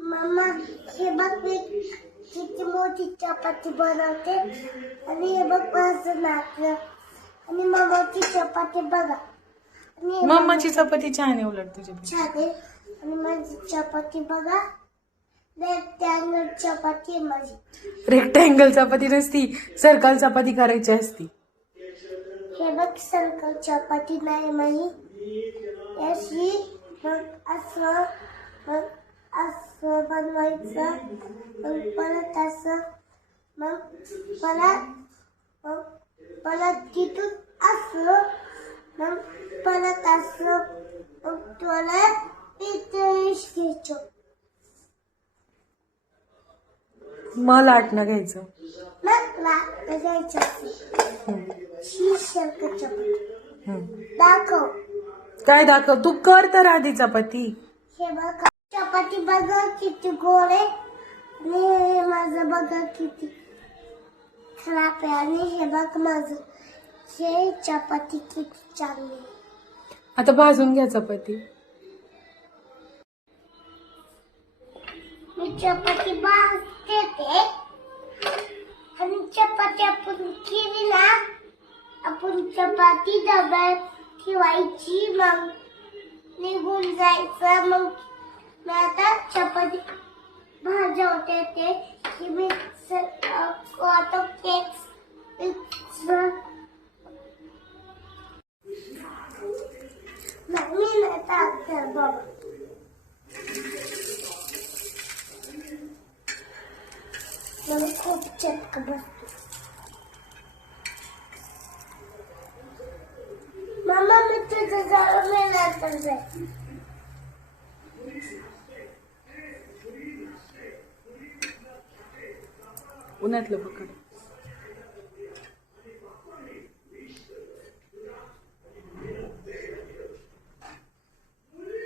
Mamma हे बघ मी किती मोठी चपाती बनवते आणि हे बघ माझं नाक आणि मम्माची चपाती बघा आणि मम्माची चपाती छान आहे उलट तुझ्यापेक्षा. छान आहे आणि माझी चपाती बघा रेक्टँगल चपाती आहे माझी. रेक्टँगल चपाती नसती, सर्कल चपाती करायची असती. हे बघ सर्कल चपाती नाही माझी अशी मग असं मग असं बनवायचं मग परत असं मग परत तिथून असं मग परत असं मग तुला पितळीश घ्यायचं मग लाटणं घ्यायचं. मग लाटणं घ्यायचं सर्कल चपाती दाखव. काय दाखव तू, कर तर आधी चपाती. हे बघा चपाती बघा किती गोड आहे आणि हे माझं बघा किती खराब आहे आणि हे बघ माझं हे चपाती किती चांगली आहे. आता भाजून घ्या चपाती. मी चपाती भाजते ते आणि चपाती आपण केली ना आपण चपाती डब्यात ठेवायची मग निघून जायचं. मग मी आता चपाती भाजवते ते की मी आता केक मी आता बाबा मला खूप चटका बसतो. मामा मी तुझं जवळ मी नंतर जाईल. उन्हातलं पकड.